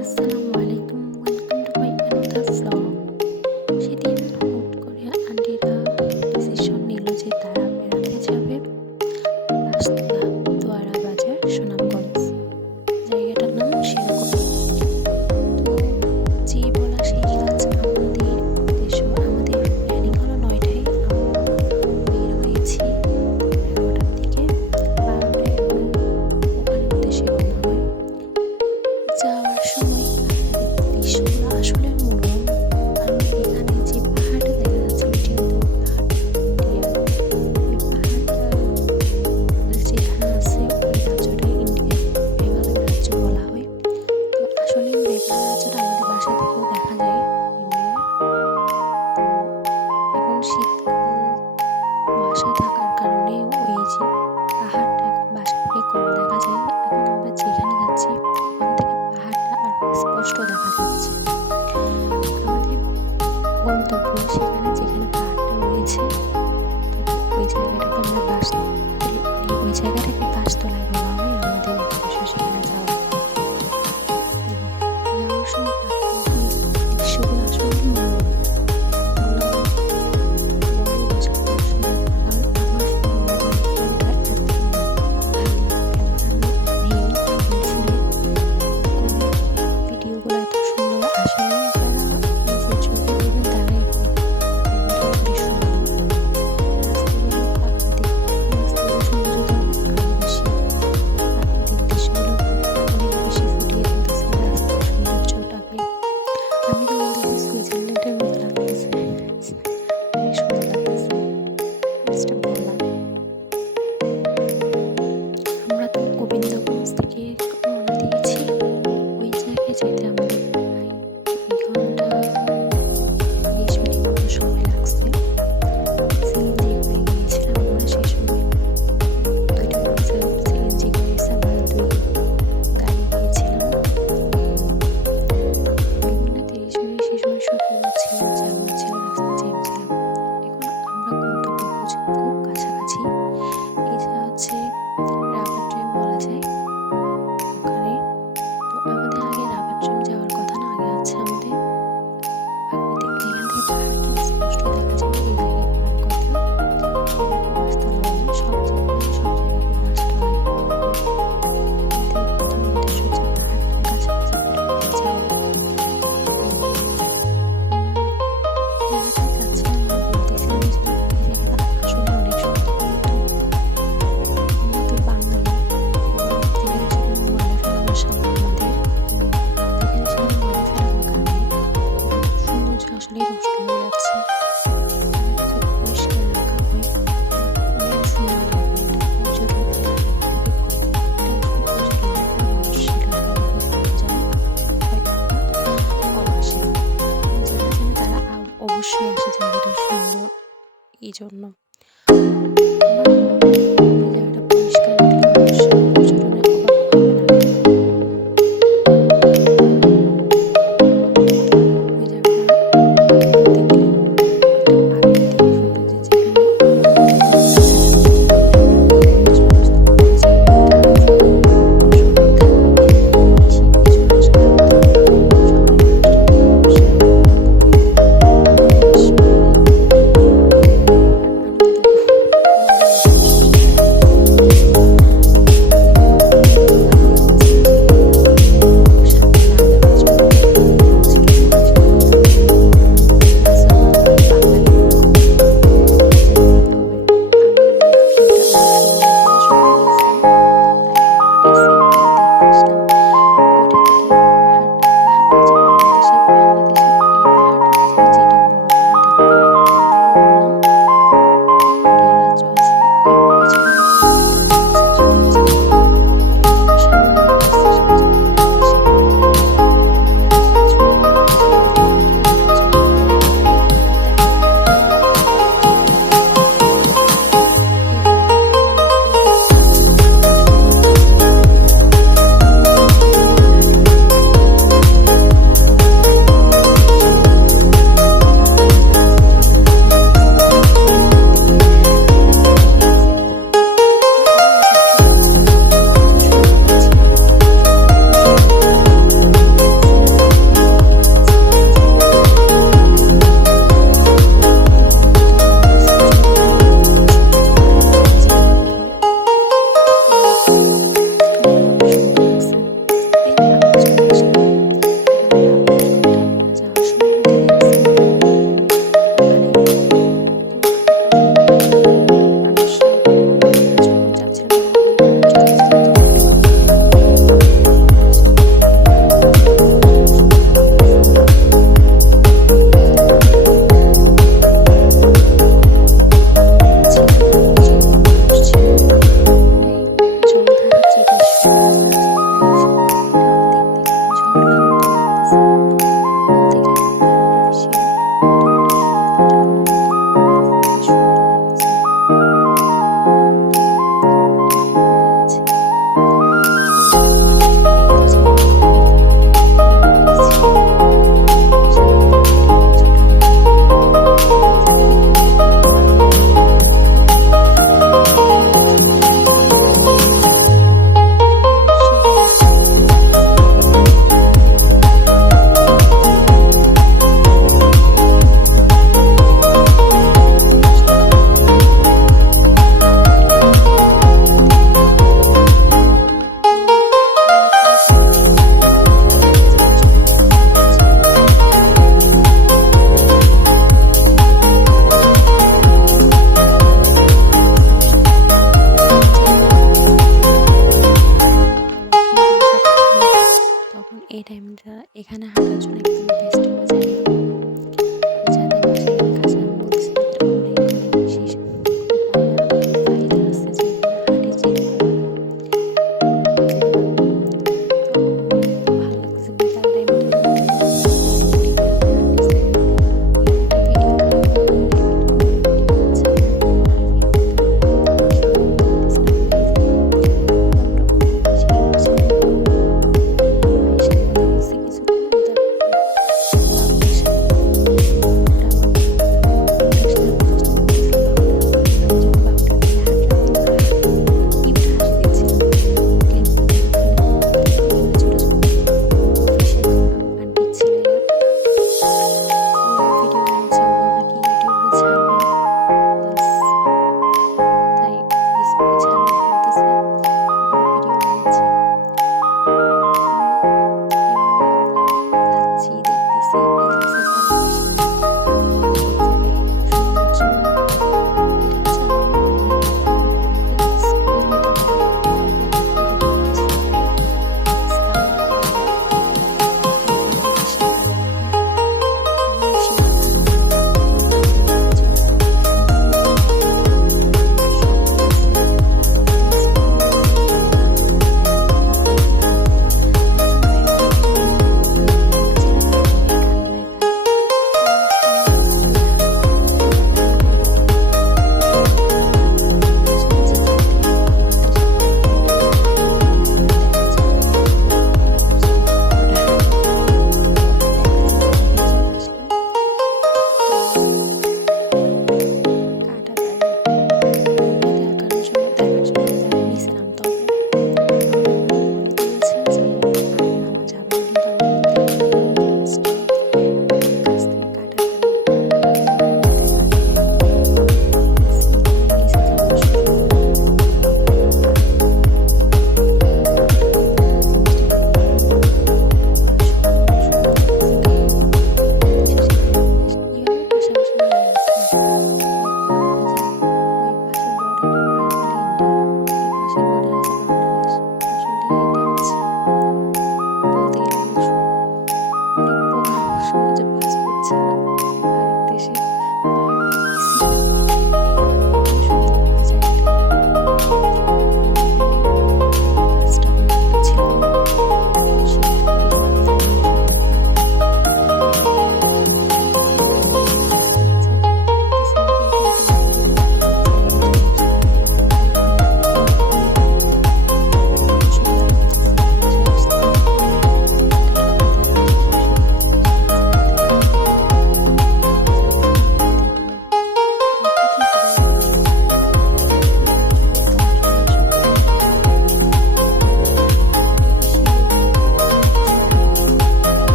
আসসালামু 不打发条子钱。এই জন্য